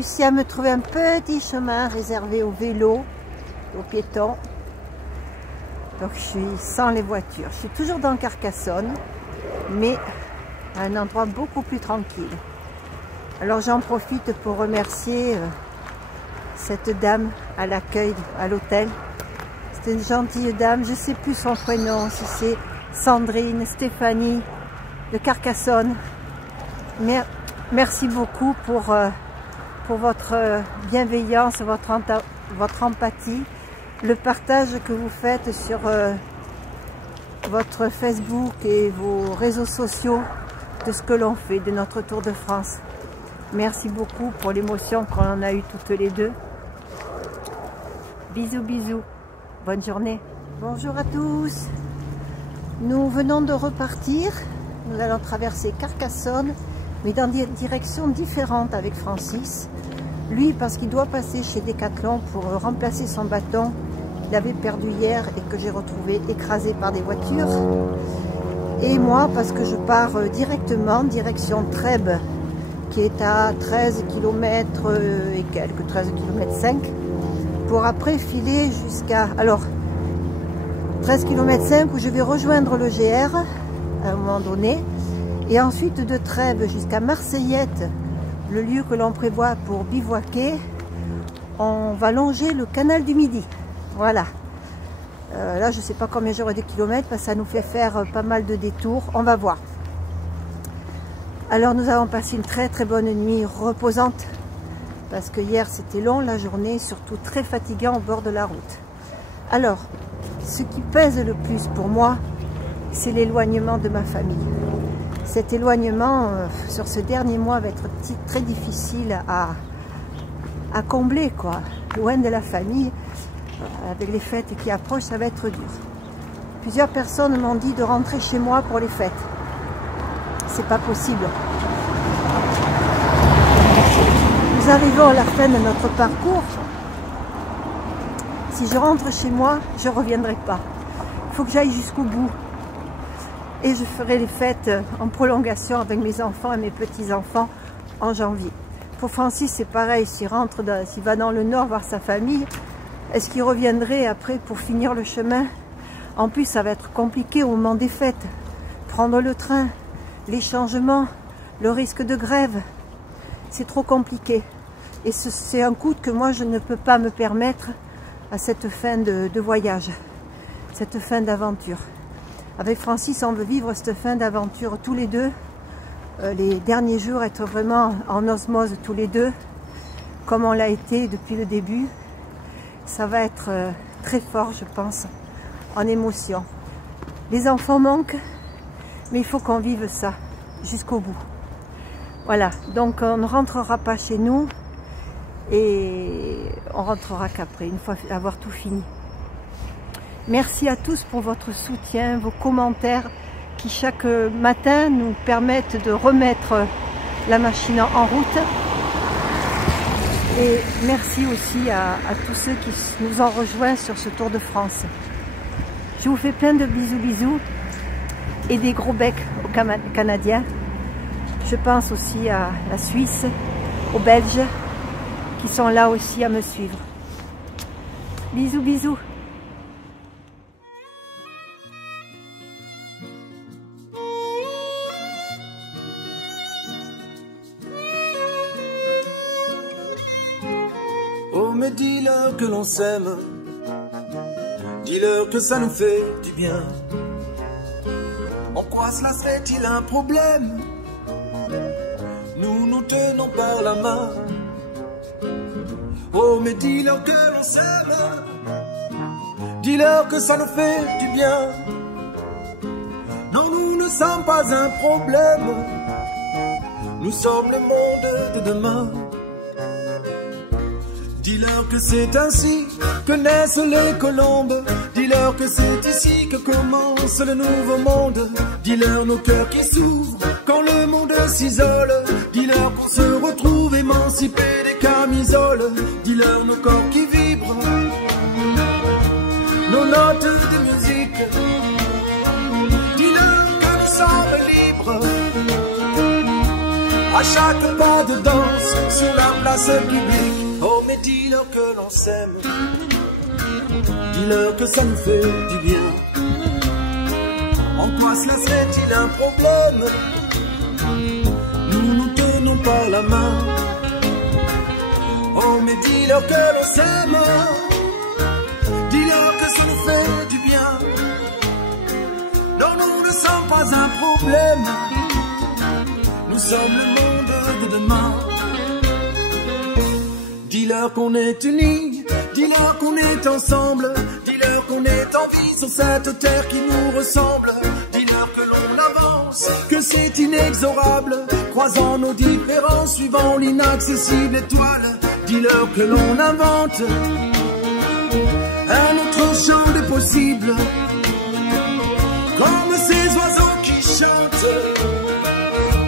réussi à me trouver un petit chemin réservé aux vélos, aux piétons. Donc je suis sans les voitures. Je suis toujours dans Carcassonne, mais à un endroit beaucoup plus tranquille. Alors j'en profite pour remercier cette dame à l'accueil à l'hôtel. C'est une gentille dame, je ne sais plus son prénom, si c'est Sandrine, Stéphanie de Carcassonne. Merci beaucoup pour votre bienveillance, votre empathie, le partage que vous faites sur votre Facebook et vos réseaux sociaux de ce que l'on fait, de notre Tour de France. Merci beaucoup pour l'émotion qu'on en a eue toutes les deux. Bisous, bisous. Bonne journée. Bonjour à tous. Nous venons de repartir. Nous allons traverser Carcassonne, mais dans des directions différentes avec Francis. Lui, parce qu'il doit passer chez Decathlon pour remplacer son bâton. Il avait perdu hier et que j'ai retrouvé écrasé par des voitures. Et moi, parce que je pars directement, direction Trèbes, qui est à 13 km et quelques, 13 km 5, pour après filer jusqu'à, alors, 13 km 5 où je vais rejoindre le GR à un moment donné, et ensuite de Trèbes jusqu'à Marseillette, le lieu que l'on prévoit pour bivouaquer, on va longer le canal du Midi. Voilà. Là, je ne sais pas combien j'aurai de kilomètres, parce que ça nous fait faire pas mal de détours. On va voir. Alors, nous avons passé une très très bonne nuit reposante, parce que hier c'était long la journée, surtout très fatigant au bord de la route. Alors, ce qui pèse le plus pour moi, c'est l'éloignement de ma famille. Cet éloignement sur ce dernier mois va être très difficile à combler, quoi. Loin de la famille, avec les fêtes qui approchent, ça va être dur. Plusieurs personnes m'ont dit de rentrer chez moi pour les fêtes. C'est pas possible. Nous arrivons à la fin de notre parcours. Si je rentre chez moi, je ne reviendrai pas. Il faut que j'aille jusqu'au bout. Et je ferai les fêtes en prolongation avec mes enfants et mes petits-enfants en janvier. Pour Francis, c'est pareil. S'il va dans le nord voir sa famille, est-ce qu'il reviendrait après pour finir le chemin? En plus, ça va être compliqué au moment des fêtes. Prendre le train, les changements, le risque de grève, c'est trop compliqué. Et c'est un coût que moi, je ne peux pas me permettre à cette fin de voyage, cette fin d'aventure. Avec Francis, on veut vivre cette fin d'aventure tous les deux. Les derniers jours, être vraiment en osmose tous les deux, comme on l'a été depuis le début. Ça va être très fort, je pense, en émotion. Les enfants manquent, mais il faut qu'on vive ça jusqu'au bout. Voilà, donc on ne rentrera pas chez nous et on rentrera qu'après, une fois avoir tout fini. Merci à tous pour votre soutien, vos commentaires qui chaque matin nous permettent de remettre la machine en route. Et merci aussi à tous ceux qui nous ont rejoints sur ce Tour de France. Je vous fais plein de bisous bisous et des gros becs aux Canadiens. Je pense aussi à la Suisse, aux Belges qui sont là aussi à me suivre. Bisous bisous. Oh mais dis-leur que l'on s'aime, dis-leur que ça nous fait du bien. En quoi cela serait-il un problème? Nous nous tenons par la main. Oh mais dis-leur que l'on s'aime, dis-leur que ça nous fait du bien. Non, nous ne sommes pas un problème, nous sommes le monde de demain. Dis-leur que c'est ainsi que naissent les colombes. Dis-leur que c'est ici que commence le nouveau monde. Dis-leur nos cœurs qui s'ouvrent quand le monde s'isole. Dis-leur qu'on se retrouve émancipés des camisoles. Dis-leur nos corps qui vibrent, nos notes de musique. Dis-leur que nous sommes libres. à chaque pas de danse sur la place publique. Oh mais dis-leur que l'on s'aime, dis-leur que ça nous fait du bien. En quoi cela serait-il un problème? Nous nous tenons par la main. Oh mais dis-leur que l'on s'aime, dis-leur que ça nous fait du bien. Non, nous ne sommes pas un problème, nous sommes le monde de demain. Dis-leur qu'on est unis, dis-leur qu'on est ensemble, dis-leur qu'on est en vie sur cette terre qui nous ressemble. Dis-leur que l'on avance, que c'est inexorable, croisant nos différences, suivant l'inaccessible étoile. Dis-leur que l'on invente un autre champ des possibles, comme ces oiseaux qui chantent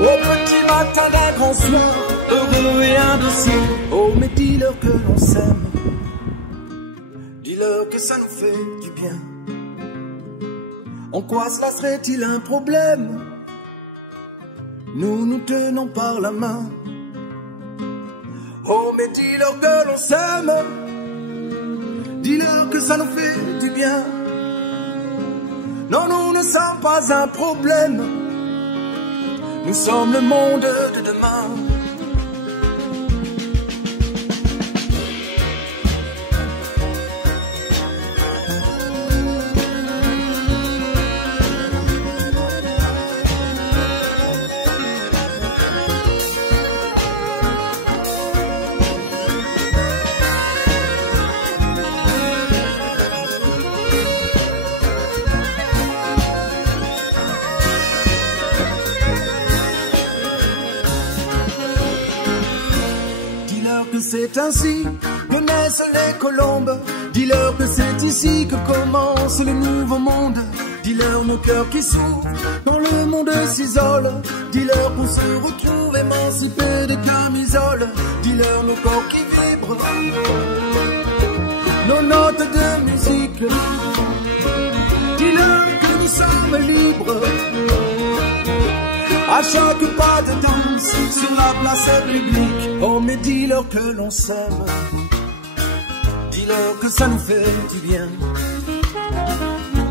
au petit matin d'un grand soir, heureux et indocile. Oh mais dis-leur que l'on s'aime, dis-leur que ça nous fait du bien. En quoi cela serait-il un problème? Nous nous tenons par la main. Oh mais dis-leur que l'on s'aime, dis-leur que ça nous fait du bien. Non, nous ne sommes pas un problème, nous sommes le monde de demain. C'est ainsi que naissent les colombes. Dis-leur que c'est ici que commence le nouveau monde. Dis-leur nos cœurs qui s'ouvrent quand le monde s'isole. Dis-leur qu'on se retrouve émancipés des camisoles. Dis-leur nos corps qui vibrent, nos notes de musique. Dis-leur que nous sommes libres à chaque pas de danse sur la place publique. Oh mais dis-leur que l'on s'aime, dis-leur que ça nous fait du bien.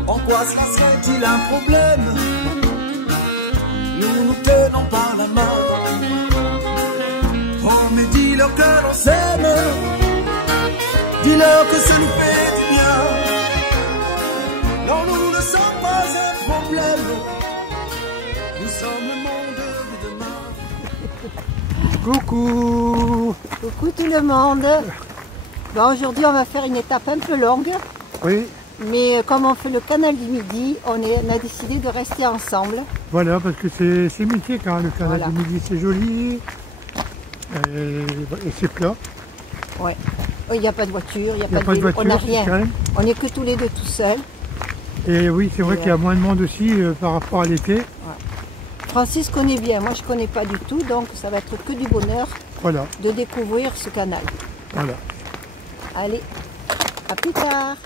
En quoi cela serait-il un problème? Nous nous tenons par la main. Oh mais dis-leur que l'on s'aime, dis-leur que ça nous fait du bien. Non, nous ne sommes pas un problème, nous sommes le monde de demain. Coucou. Coucou tout le monde. Bon, aujourd'hui on va faire une étape un peu longue. Oui. Mais comme on fait le canal du Midi, on a décidé de rester ensemble. Voilà, parce que c'est mythique, hein, le canal du Midi, c'est joli et c'est plat. Ouais. Il n'y a pas de voiture, il n'y a pas de vélo, on n'a rien. On n'est que tous les deux tout seuls. Et oui, c'est vrai qu'il y a moins de monde aussi par rapport à l'été. Ouais. Francis connaît bien, moi je ne connais pas du tout, donc ça va être que du bonheur de découvrir ce canal. Voilà. Allez, à plus tard.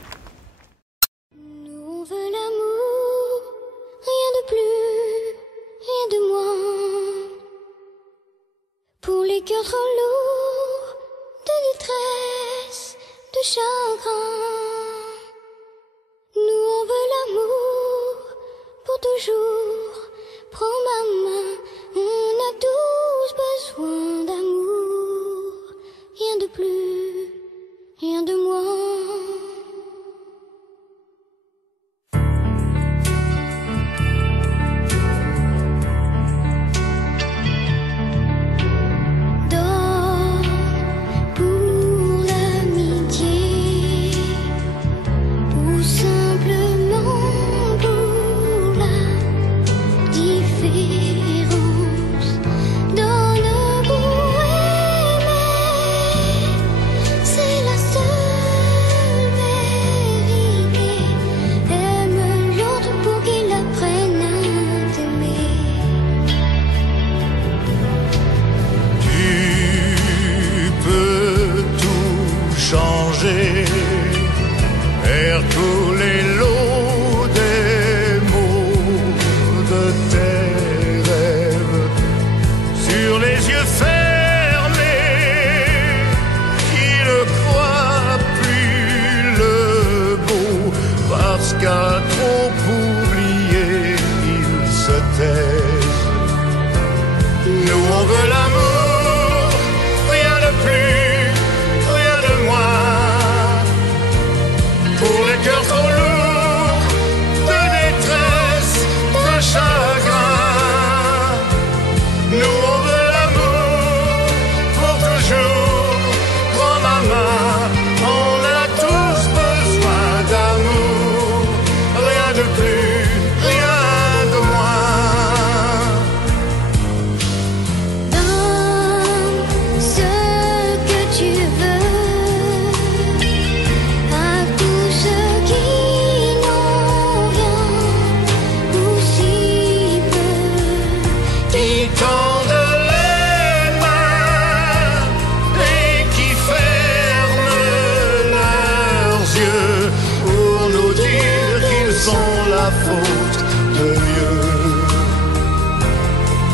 Nous on veut l'amour, rien de plus, rien de moins. Pour les cœurs trop lourds de détresse, de chagrin. Nous on veut l'amour pour toujours. Prends ma main, on a tous besoin d'amour. Rien de plus, rien de moins. Vers tous les lots des mots de tes rêves, sur les la faute de Dieu.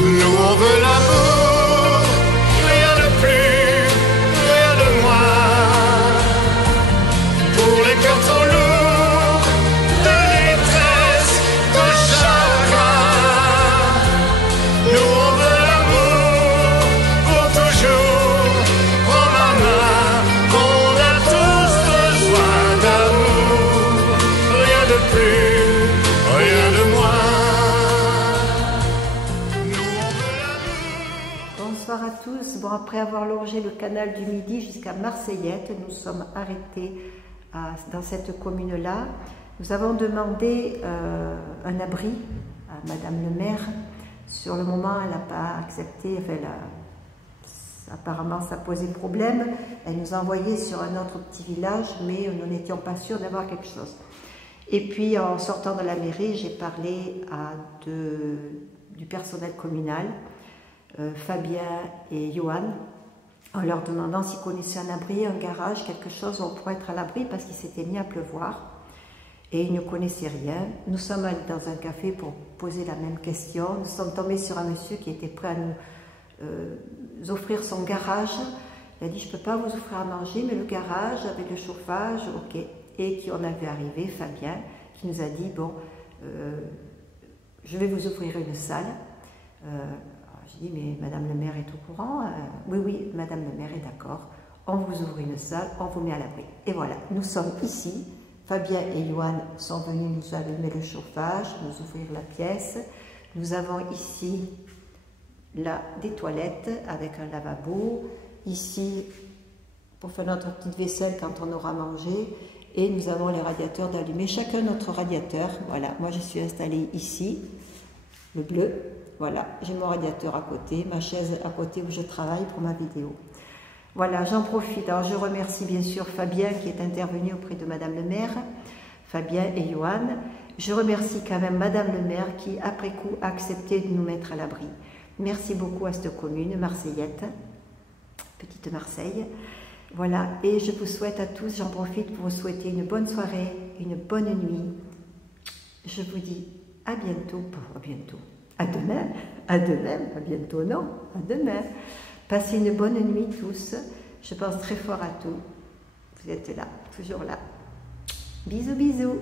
Nous on veut l'amour, rien de plus, rien de moins. Pour les cœurs trop lourds, de détresse, de chagrin. Nous on veut l'amour, pour toujours, prends ma main. On a tous besoin d'amour, rien de plus, rien de moins. Bonsoir à tous. Bon, après avoir longé le canal du Midi jusqu'à Marseillette, nous sommes arrêtés dans cette commune-là. Nous avons demandé un abri à Madame le maire. Sur le moment, elle n'a pas accepté. Enfin, apparemment, ça posait problème. Elle nous a envoyé sur un autre petit village, mais nous n'étions pas sûrs d'avoir quelque chose. Et puis, en sortant de la mairie, j'ai parlé du personnel communal, Fabien et Johan, en leur demandant s'ils connaissaient un abri, un garage, quelque chose où on pourrait être à l'abri parce qu'il s'était mis à pleuvoir et ils ne connaissaient rien. Nous sommes allés dans un café pour poser la même question. Nous sommes tombés sur un monsieur qui était prêt à nous offrir son garage. Il a dit: je ne peux pas vous offrir à manger, mais le garage avec le chauffage, ok. Et qui on a vu arriver, Fabien, qui nous a dit: bon, je vais vous offrir une salle. J'ai dit: mais Madame le maire est au courant? Oui, oui, Madame le maire est d'accord. On vous ouvre une salle, on vous met à l'abri. Et voilà, nous sommes ici. Fabien et Johan sont venus nous allumer le chauffage, nous ouvrir la pièce. Nous avons ici là des toilettes avec un lavabo. Ici, pour faire notre petite vaisselle quand on aura mangé. Et nous avons les radiateurs d'allumés, chacun notre radiateur. Voilà, moi je suis installée ici, le bleu. Voilà, j'ai mon radiateur à côté, ma chaise à côté où je travaille pour ma vidéo. Voilà, j'en profite. Alors je remercie bien sûr Fabien qui est intervenu auprès de Madame le maire, Fabien et Johan. Je remercie quand même Madame le maire qui, après coup, a accepté de nous mettre à l'abri. Merci beaucoup à cette commune, Marseillette, petite Marseille. Voilà, et je vous souhaite à tous, j'en profite pour vous souhaiter une bonne soirée, une bonne nuit. Je vous dis à bientôt, à demain, à bientôt non, à demain. Passez une bonne nuit tous, je pense très fort à tout. Vous êtes là, toujours là. Bisous, bisous.